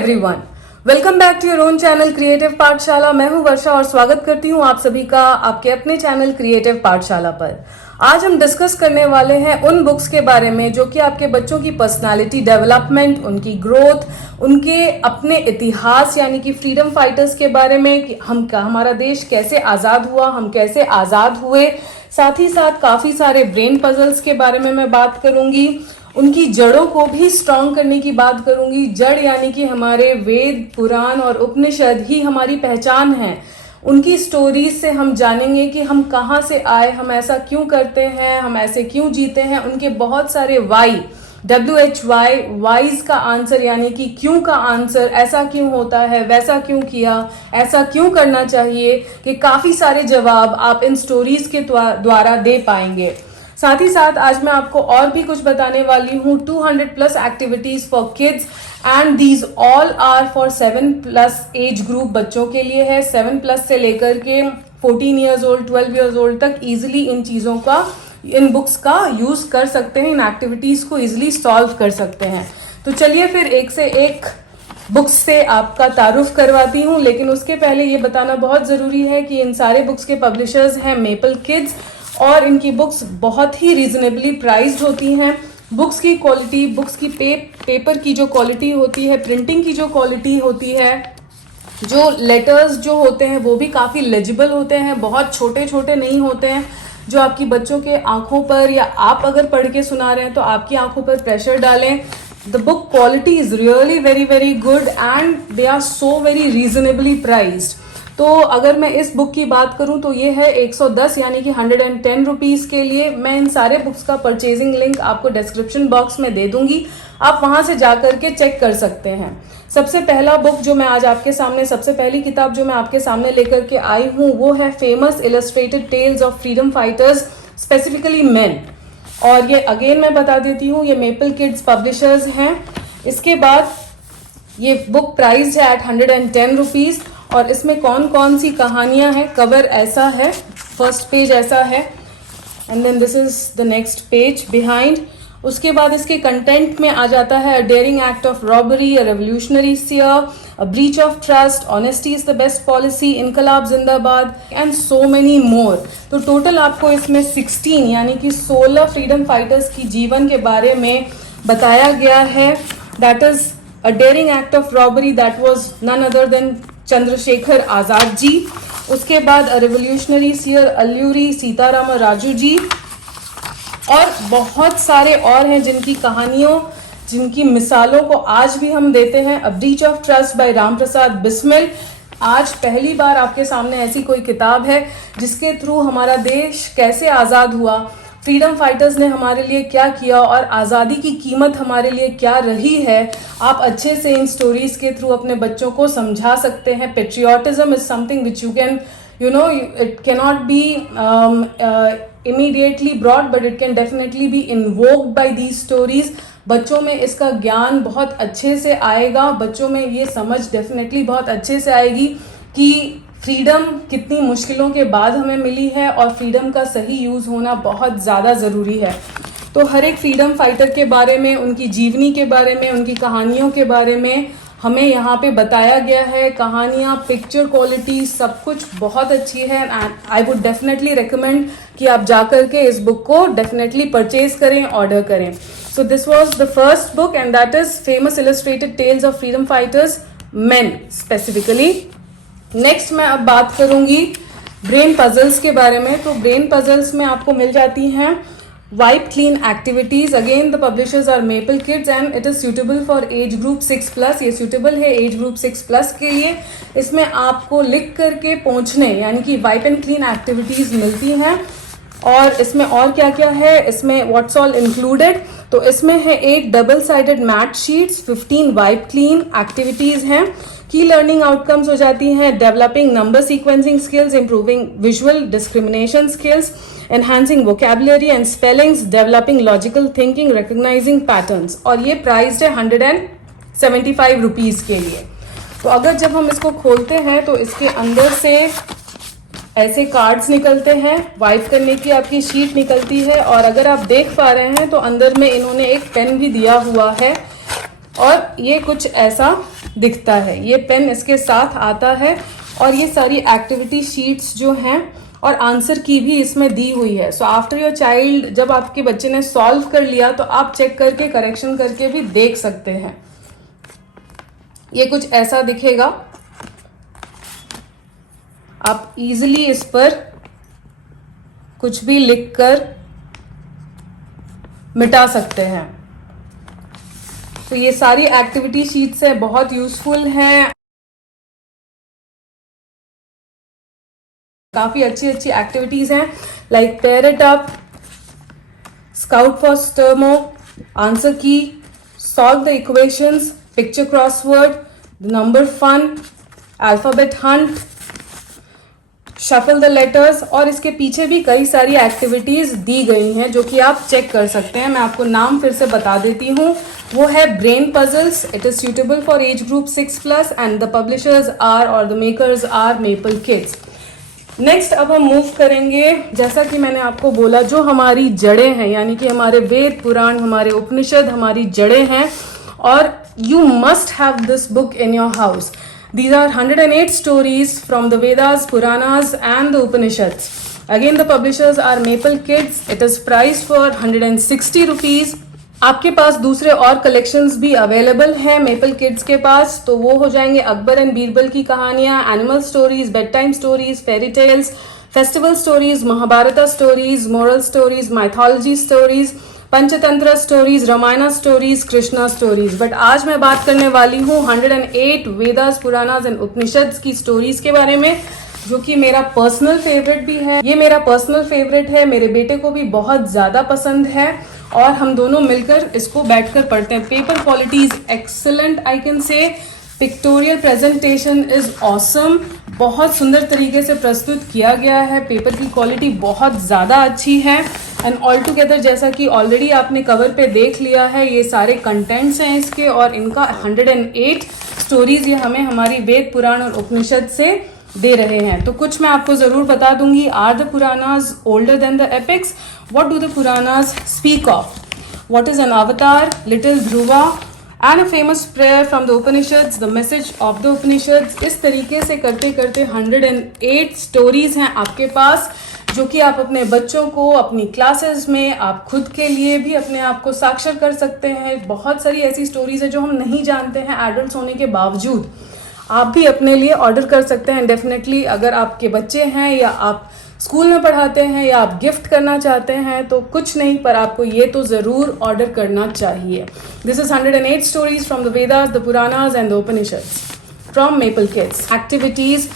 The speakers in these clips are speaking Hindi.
Everyone, welcome back to your own channel Creative Pathshala. मैं हूं वर्षा और स्वागत करती हूं आप सभी का आपके अपने चैनल क्रिएटिव पाठशाला पर। आज हम डिस्कस करने वाले हैं उन बुक्स के बारे में जो कि आपके बच्चों की पर्सनालिटी डेवलपमेंट, उनकी ग्रोथ, उनके अपने इतिहास यानी कि फ्रीडम फाइटर्स के बारे में कि हमारा देश कैसे आज़ाद हुआ, हम कैसे आज़ाद हुए। साथ ही साथ काफ़ी सारे ब्रेन पजल्स के बारे में मैं बात करूंगी। उनकी जड़ों को भी स्ट्रॉन्ग करने की बात करूंगी। जड़ यानी कि हमारे वेद, पुराण और उपनिषद ही हमारी पहचान है। उनकी स्टोरीज से हम जानेंगे कि हम कहाँ से आए, हम ऐसा क्यों करते हैं, हम ऐसे क्यों जीते हैं। उनके बहुत सारे वाई, WHY, वाइज का आंसर यानी कि क्यों का आंसर, ऐसा क्यों होता है, वैसा क्यों किया, ऐसा क्यों करना चाहिए, कि काफी सारे जवाब आप इन स्टोरीज के द्वारा दे पाएंगे। साथ ही साथ आज मैं आपको और भी कुछ बताने वाली हूँ। 200+ activities for kids and these all are for 7+ age group, बच्चों के लिए है। 7+ से लेकर के 14 ईयर्स ओल्ड, 12 ईयर्स ओल्ड तक इजिली इन चीज़ों का, इन बुक्स का यूज कर सकते हैं, इन एक्टिविटीज को इजिली सॉल्व कर सकते हैं। तो चलिए फिर एक से एक बुक्स से आपका तारुफ करवाती हूँ। लेकिन उसके पहले ये बताना बहुत ज़रूरी है कि इन सारे बुक्स के पब्लिशर्स हैं मेपल किड्स और इनकी बुक्स बहुत ही रीजनेबली प्राइस्ड होती हैं। बुक्स की क्वालिटी, बुक्स की पेपर की जो क्वालिटी होती है, प्रिंटिंग की जो क्वालिटी होती है, जो लेटर्स जो होते हैं वो भी काफ़ी लेजिबल होते हैं, बहुत छोटे छोटे नहीं होते हैं जो आपकी बच्चों के आंखों पर, या आप अगर पढ़ के सुना रहे हैं तो आपकी आंखों पर प्रेशर डालें। The book quality is really very very good and they are so very reasonably priced. तो अगर मैं इस बुक की बात करूं तो ये है 110 यानी कि 110 रुपीज़ के लिए। मैं इन सारे बुक्स का परचेजिंग लिंक आपको डिस्क्रिप्शन बॉक्स में दे दूंगी, आप वहां से जाकर के चेक कर सकते हैं। सबसे पहला बुक जो मैं आज आपके सामने, सबसे पहली किताब जो मैं आपके सामने लेकर के आई हूँ वो है famous illustrated tales of freedom fighters, specifically men. और ये अगेन मैं बता देती हूँ, ये मेपल किड्स पब्लिशर्स हैं। इसके बाद ये बुक प्राइस है एट 110 रुपीज़ और इसमें कौन कौन सी कहानियां हैं। कवर ऐसा है, फर्स्ट पेज ऐसा है and then this is the next page behind. उसके बाद इसके कंटेंट में आ जाता है a daring act of robbery, a revolutionary seer, a breach of trust, honesty is the best policy, इनकलाब जिंदाबाद एंड सो मेनी मोर। तो टोटल आपको इसमें 16 यानी कि 16 फ्रीडम फाइटर्स की जीवन के बारे में बताया गया है। That is a daring act of robbery, that was none other than Chandrashekhar Azad ji. उसके बाद रेवोल्यूशनरी सियर अल्लूरी सीताराम राजू जी, और बहुत सारे और हैं जिनकी कहानियों, जिनकी मिसालों को आज भी हम देते हैं। A breach of trust by Ram Prasad Bismil. आज पहली बार आपके सामने ऐसी कोई किताब है जिसके थ्रू हमारा देश कैसे आज़ाद हुआ, फ्रीडम फाइटर्स ने हमारे लिए क्या किया और आज़ादी की कीमत हमारे लिए क्या रही है, आप अच्छे से इन स्टोरीज के थ्रू अपने बच्चों को समझा सकते हैं। Patriotism is something which you can, it cannot be immediately brought but it can definitely be invoked by these stories। बच्चों में इसका ज्ञान बहुत अच्छे से आएगा, बच्चों में ये समझ डेफिनेटली बहुत अच्छे से आएगी कि फ्रीडम कितनी मुश्किलों के बाद हमें मिली है और फ्रीडम का सही यूज़ होना बहुत ज़्यादा ज़रूरी है। तो हर एक फ्रीडम फाइटर के बारे में, उनकी जीवनी के बारे में, उनकी कहानियों के बारे में हमें यहाँ पे बताया गया है। कहानियाँ, पिक्चर क्वालिटी, सब कुछ बहुत अच्छी है and I would definitely recommend कि आप जाकर के इस बुक को डेफिनेटली परचेज करें, ऑर्डर करें। So this was the first book and that is famous illustrated tales of freedom fighters men specifically. Next मैं अब बात करूंगी ब्रेन पजल्स के बारे में। तो ब्रेन पजल्स में आपको मिल जाती हैं wipe clean activities. Again the publishers are Maple Kids and it is suitable for age group 6+। ये सुटेबल है एज ग्रुप 6+ के लिए। इसमें आपको लिख करके पहुंचने यानी कि वाइप एंड क्लीन एक्टिविटीज मिलती हैं। और इसमें और क्या क्या है, इसमें व्हाट्स ऑल इंक्लूडेड, तो इसमें है 8 double sided mat sheets, 15 wipe clean activities हैं। की लर्निंग आउटकम्स हो जाती हैं developing number sequencing skills, improving visual discrimination skills, enhancing vocabulary and spellings, developing logical thinking, recognising patterns. और ये प्राइस्ड है 175 रुपीज़ के लिए। तो अगर जब हम इसको खोलते हैं तो इसके अंदर से ऐसे कार्ड्स निकलते हैं, वाइप करने की आपकी शीट निकलती है, और अगर आप देख पा रहे हैं तो अंदर में इन्होंने एक पेन भी दिया हुआ है और ये कुछ ऐसा दिखता है। ये पेन इसके साथ आता है और ये सारी एक्टिविटी शीट्स जो हैं और आंसर की भी इसमें दी हुई है। सो आफ्टर योर चाइल्ड, जब आपके बच्चे ने सॉल्व कर लिया तो आप चेक करके करेक्शन करके भी देख सकते हैं। ये कुछ ऐसा दिखेगा, आप इजीली इस पर कुछ भी लिखकर मिटा सकते हैं। तो ये सारी एक्टिविटी शीट्स है, बहुत यूजफुल हैं, काफी अच्छी अच्छी एक्टिविटीज हैं, like pair it up, scout for stormo, answer key, solve the equations, picture crossword, number fun, alphabet hunt, shuffle the letters, और इसके पीछे भी कई सारी एक्टिविटीज दी गई हैं जो कि आप चेक कर सकते हैं। मैं आपको नाम फिर से बता देती हूँ। वो है brain puzzles, it is suitable for age group 6+ and the publishers are और the makers are Maple Kids. Next अब हम मूव करेंगे, जैसा कि मैंने आपको बोला, जो हमारी जड़ें हैं, यानी कि हमारे वेद पुराण, हमारे उपनिषद हमारी जड़ें हैं, और you must have this book in your house. These are 108 stories from the Vedas, Puranas and the Upanishads. Again, the publishers are Maple Kids. It is priced for 160 rupees. आपके पास दूसरे और कलेक्शंस भी अवेलेबल हैं मेपल किड्स के पास, तो वो हो जाएंगे अकबर एंड बीरबल की कहानियां, animal stories, bed time stories, fairy tales, festival stories, Mahabharata stories, moral stories, mythology stories, Panchatantra stories, Ramayana stories, Krishna stories. But आज मैं बात करने वाली हूँ 108 वेदास, पुराणास एंड उपनिषद्स की स्टोरीज के बारे में, जो कि मेरा पर्सनल फेवरेट भी है। ये मेरा पर्सनल फेवरेट है, मेरे बेटे को भी बहुत ज्यादा पसंद है और हम दोनों मिलकर इसको बैठकर पढ़ते हैं। Paper quality is excellent, I can say. Pictorial presentation is awesome, बहुत सुंदर तरीके से प्रस्तुत किया गया है। पेपर की क्वालिटी बहुत ज़्यादा अच्छी है एंड ऑल टुगेदर, जैसा कि ऑलरेडी आपने कवर पे देख लिया है, ये सारे कंटेंट्स हैं इसके, और इनका 108 स्टोरीज ये हमें हमारी वेद पुराण और उपनिषद से दे रहे हैं। तो कुछ मैं आपको ज़रूर बता दूंगी। Are the Puranas older than the epics? What do the Puranas speak of? What is an avatar? Little Dhruva and a famous prayer from the Upanishads, the message of the Upanishads. इस तरीके से करते करते 108 स्टोरीज हैं आपके पास, जो कि आप अपने बच्चों को अपनी क्लासेस में, आप खुद के लिए भी अपने आप को साक्षर कर सकते हैं। बहुत सारी ऐसी स्टोरीज है जो हम नहीं जानते हैं एडल्ट होने के बावजूद, आप भी अपने लिए ऑर्डर कर सकते हैं। डेफिनेटली अगर आपके बच्चे हैं या आप स्कूल में पढ़ाते हैं या आप गिफ्ट करना चाहते हैं तो कुछ नहीं, पर आपको ये तो ज़रूर ऑर्डर करना चाहिए। This is 108 stories from the Vedas, the Puranas and the Upanishads from Maple kids. Activities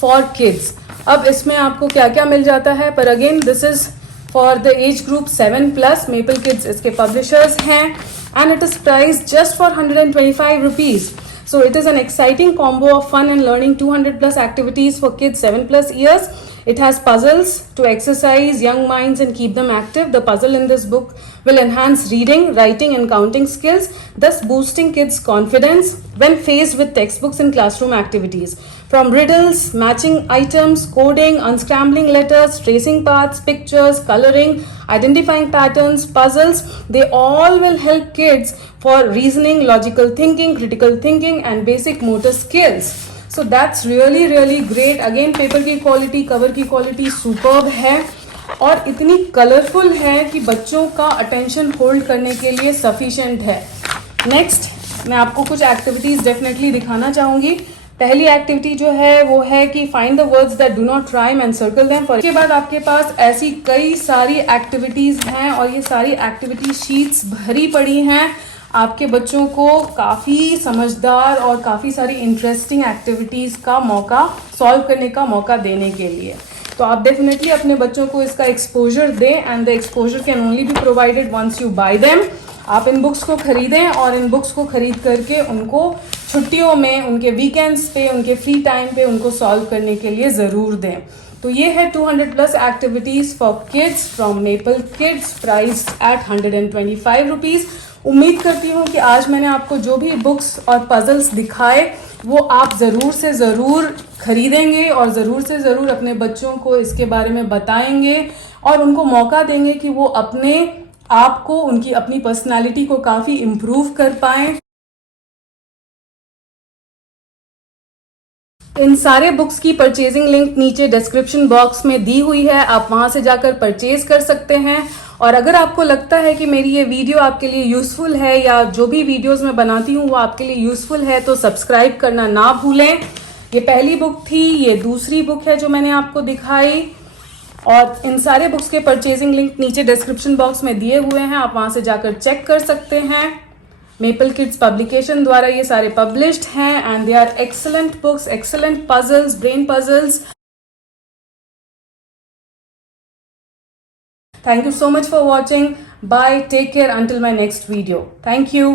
for kids, अब इसमें आपको क्या क्या मिल जाता है, पर again this is for the age group 7+। Maple kids इसके पब्लिशर्स हैं and it is price just for 125 rupees. So it is an exciting combo of fun and learning 200+ activities for kids 7+ years. It has puzzles to exercise young minds and keep them active. The puzzle in this book will enhance reading, writing and counting skills, thus boosting kids' confidence when faced with textbooks and classroom activities. From riddles, matching items, coding, unscrambling letters, tracing paths, pictures, coloring, identifying patterns, puzzles, they all will help kids for reasoning, logical thinking, critical thinking and basic motor skills. So that's really really great. Again paper की क्वालिटी, कवर की क्वालिटी सुपर्ब है और इतनी कलरफुल है कि बच्चों का अटेंशन होल्ड करने के लिए सफिशिएंट है. नेक्स्ट मैं आपको कुछ एक्टिविटीज डेफिनेटली दिखाना चाहूँगी. पहली एक्टिविटी जो है वो है कि find the words that do not rhyme and circle them. इसके बाद आपके पास ऐसी कई सारी एक्टिविटीज हैं और ये सारी एक्टिविटी शीट्स भरी पड़ी हैं आपके बच्चों को काफ़ी समझदार और काफ़ी सारी इंटरेस्टिंग एक्टिविटीज़ का मौका, सॉल्व करने का मौका देने के लिए. तो आप डेफिनेटली अपने बच्चों को इसका एक्सपोजर दें and the exposure can only be provided once you buy them. आप इन बुक्स को खरीदें और इन बुक्स को खरीद करके उनको छुट्टियों में, उनके वीकेंड्स पे, उनके फ्री टाइम पे उनको सॉल्व करने के लिए ज़रूर दें. तो ये है 200+ activities for kids from Maple Kids, price at 125 rupees. उम्मीद करती हूँ कि आज मैंने आपको जो भी बुक्स और पजल्स दिखाए वो आप ज़रूर से ज़रूर खरीदेंगे और ज़रूर से ज़रूर अपने बच्चों को इसके बारे में बताएंगे और उनको मौका देंगे कि वो अपने आप को, उनकी अपनी पर्सनालिटी को काफ़ी इम्प्रूव कर पाएँ. इन सारे बुक्स की परचेजिंग लिंक नीचे डिस्क्रिप्शन बॉक्स में दी हुई है, आप वहां से जाकर परचेज कर सकते हैं। और अगर आपको लगता है कि मेरी ये वीडियो आपके लिए यूजफुल है या जो भी वीडियोस मैं बनाती हूँ वो आपके लिए यूजफुल है तो सब्सक्राइब करना ना भूलें। ये पहली बुक थी, ये दूसरी बुक है जो मैंने आपको दिखाई। और इन सारे बुक्स के परचेजिंग लिंक नीचे डिस्क्रिप्शन बॉक्स में दिए हुए हैं, आप वहां से जाकर चेक कर सकते हैं। मेपल किड्स पब्लिकेशन द्वारा ये सारे पब्लिश्ड हैं and they are excellent books, excellent puzzles, brain puzzles. Thank you so much for watching. Bye. Take care until my next video. Thank you.